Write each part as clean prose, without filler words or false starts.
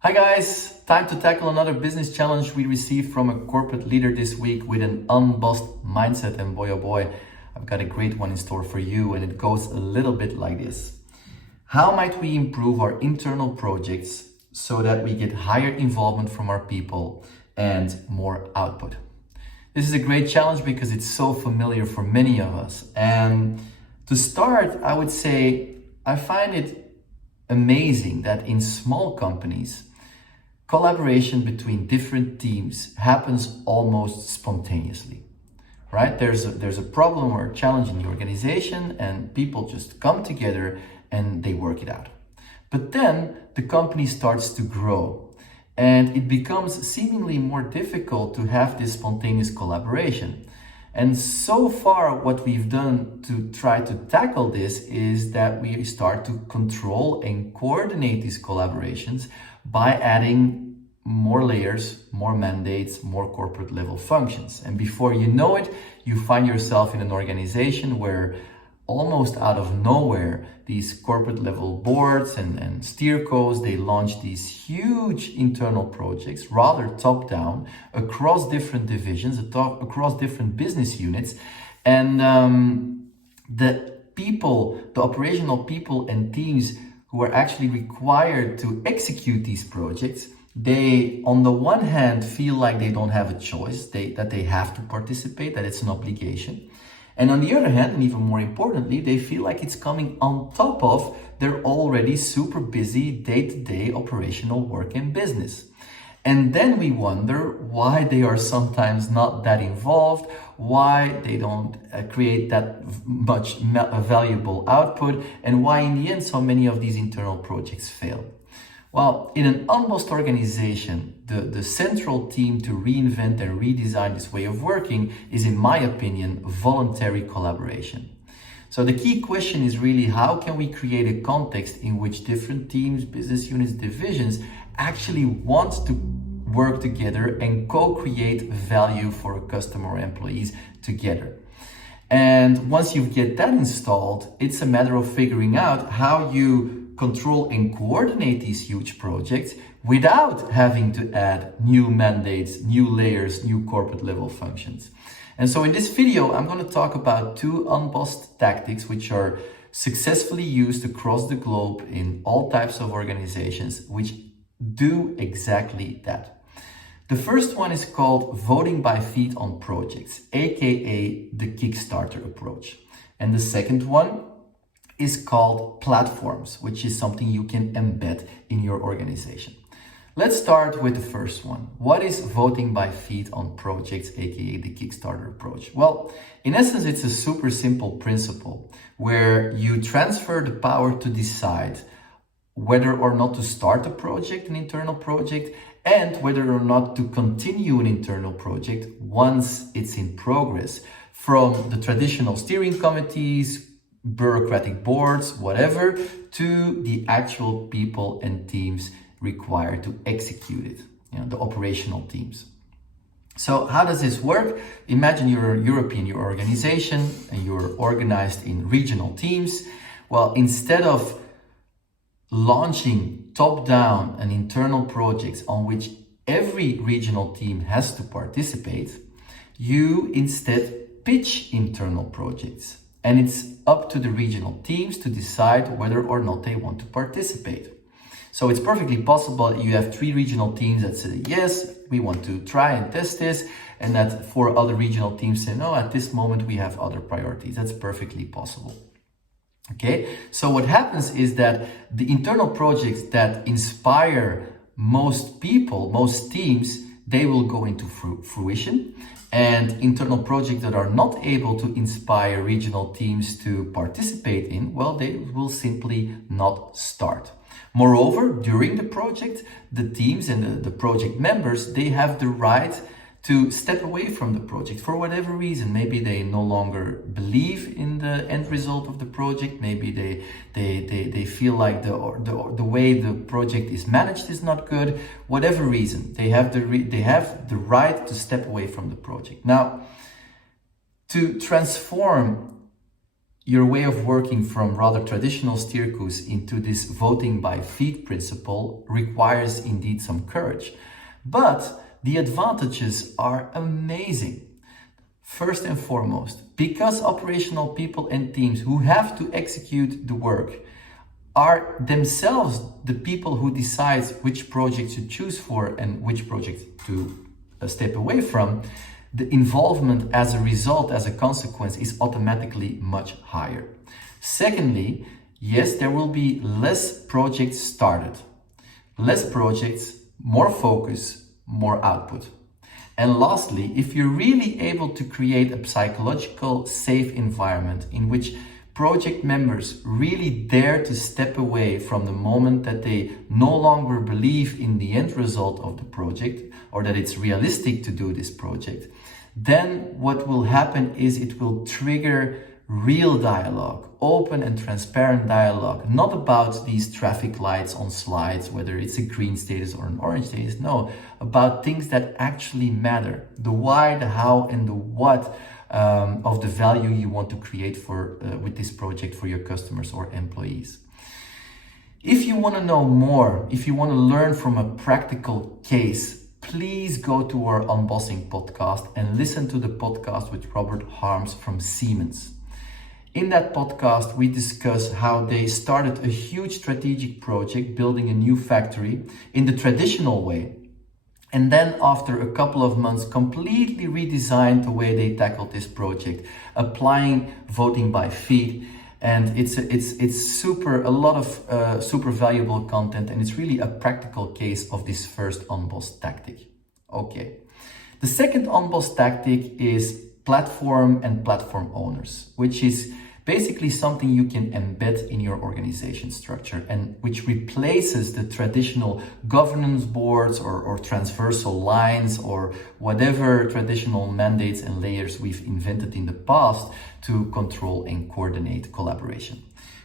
Hi guys, time to tackle another business challenge we received from a corporate leader this week with an unbossed mindset. And boy, oh boy, I've got a great one in store for you, and it goes a little bit like this. How might we improve our internal projects so that we get higher involvement from our people and more output? This is a great challenge because it's so familiar for many of us. And to start, I would say I find it amazing that in small companies, collaboration between different teams happens almost spontaneously, right? There's a problem or a challenge in the organization and people just come together and they work it out. But then the company starts to grow and it becomes seemingly more difficult to have this spontaneous collaboration. And so far, what we've done to try to tackle this is that we start to control and coordinate these collaborations by adding more layers, more mandates, more corporate level functions. And before you know it, you find yourself in an organization where almost out of nowhere, these corporate level boards and steercos, they launch these huge internal projects, rather top down, across different divisions, across different business units. And the operational people and teams who are actually required to execute these projects, they, on the one hand, feel like they don't have a choice, that they have to participate, that it's an obligation. And on the other hand, and even more importantly, they feel like it's coming on top of their already super busy day-to-day operational work and business. And then we wonder why they are sometimes not that involved, why they don't create that much valuable output, and why in the end so many of these internal projects fail. Well, in an unbossed organization, the central team to reinvent and redesign this way of working is, in my opinion, voluntary collaboration. So the key question is really, how can we create a context in which different teams, business units, divisions actually want to work together and co-create value for customer or employees together? And once you get that installed, it's a matter of figuring out how you control and coordinate these huge projects without having to add new mandates, new layers, new corporate level functions. And so in this video, I'm going to talk about two unbossed tactics which are successfully used across the globe in all types of organizations, which do exactly that. The first one is called voting by feet on projects, aka the Kickstarter approach. And the second one is called platforms, which is something you can embed in your organization. Let's start with the first one. What is voting by feet on projects, aka the Kickstarter approach? Well, in essence, it's a super simple principle where you transfer the power to decide whether or not to start a project, an internal project, and whether or not to continue an internal project once it's in progress, from the traditional steering committees, bureaucratic boards, whatever, to the actual people and teams required to execute it, the operational teams. So how does this work? Imagine you're a European organization and you're organized in regional teams. Well, instead of launching top-down and internal projects on which every regional team has to participate, you instead pitch internal projects. And it's up to the regional teams to decide whether or not they want to participate. So it's perfectly possible that you have 3 regional teams that say, yes, we want to try and test this, and that 4 other regional teams say, no, at this moment we have other priorities. That's perfectly possible. Okay, so what happens is that the internal projects that inspire most people, most teams, they will go into fruition. And internal projects that are not able to inspire regional teams to participate in, well, they will simply not start. Moreover, during the project, the teams and the project members, they have the right to step away from the project for whatever reason. Maybe they no longer believe in the end result of the project. Maybe they feel like the way the project is managed is not good. Whatever reason, they have the right to step away from the project. Now, to transform your way of working from rather traditional steerkus into this voting by feet principle requires indeed some courage. But the advantages are amazing. First and foremost, because operational people and teams who have to execute the work are themselves the people who decides which project to choose for and which project to step away from, the involvement as a result, as a consequence, is automatically much higher. Secondly, yes, there will be less projects started. Less projects, more focus, more output. And lastly, if you're really able to create a psychological safe environment in which project members really dare to step away from the moment that they no longer believe in the end result of the project or that it's realistic to do this project, then what will happen is it will trigger real dialogue, open and transparent dialogue, not about these traffic lights on slides, whether it's a green status or an orange status, no, about things that actually matter, the why, the how, and the what of the value you want to create for with this project for your customers or employees. If you want to know more, if you want to learn from a practical case, please go to our Unbossing podcast and listen to the podcast with Robert Harms from Siemens. In that podcast, we discuss how they started a huge strategic project, building a new factory in the traditional way. And then after a couple of months, completely redesigned the way they tackled this project, applying voting by feet. And it's super, a lot of super valuable content, and it's really a practical case of this first unbossed tactic. Okay. The second unbossed tactic is platform and platform owners, which is basically something you can embed in your organization structure and which replaces the traditional governance boards or transversal lines or whatever traditional mandates and layers we've invented in the past to control and coordinate collaboration.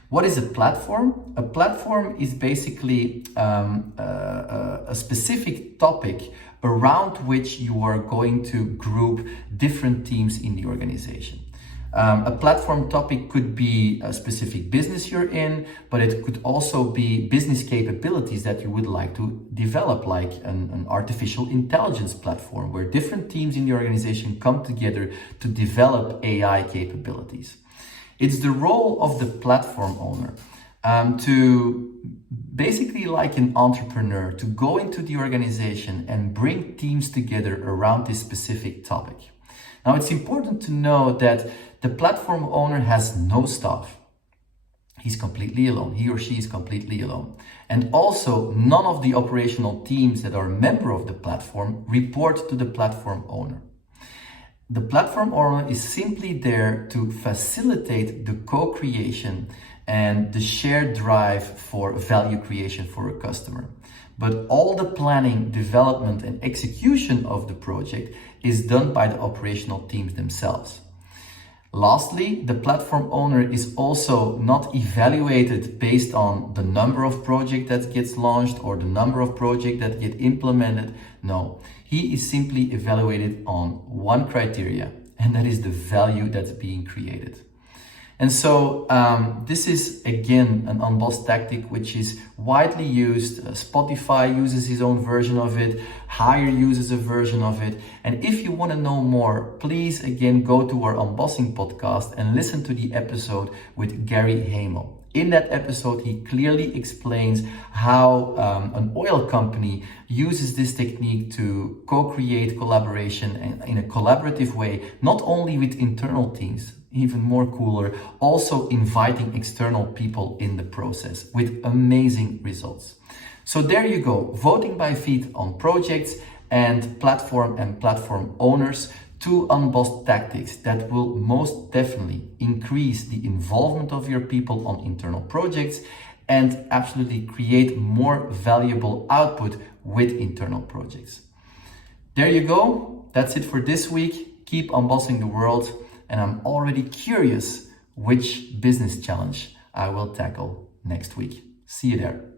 What is a platform? A platform is basically a specific topic around which you are going to group different teams in the organization. A platform topic could be a specific business you're in, but it could also be business capabilities that you would like to develop, like an artificial intelligence platform where different teams in the organization come together to develop AI capabilities. It's the role of the platform owner to basically, like an entrepreneur, to go into the organization and bring teams together around this specific topic. Now, it's important to know that the platform owner has no staff. He's completely alone. He or she is completely alone. And also, none of the operational teams that are a member of the platform report to the platform owner. The platform owner is simply there to facilitate the co-creation and the shared drive for value creation for a customer. But all the planning, development, and execution of the project is done by the operational teams themselves. Lastly, the platform owner is also not evaluated based on the number of projects that gets launched or the number of projects that get implemented. No, he is simply evaluated on one criteria, and that is the value that's being created. And so this is again an unbossed tactic which is widely used. Spotify uses his own version of it. Hire uses a version of it. And if you want to know more, please again go to our unbossing podcast and listen to the episode with Gary Hamel. In that episode, he clearly explains how an oil company uses this technique to co-create collaboration in a collaborative way, not only with internal teams, even more cooler, also inviting external people in the process with amazing results. So there you go, voting by feet on projects and platform owners, two unbossed tactics that will most definitely increase the involvement of your people on internal projects and absolutely create more valuable output with internal projects. There you go, that's it for this week. Keep unbossing the world. And I'm already curious which business challenge I will tackle next week. See you there.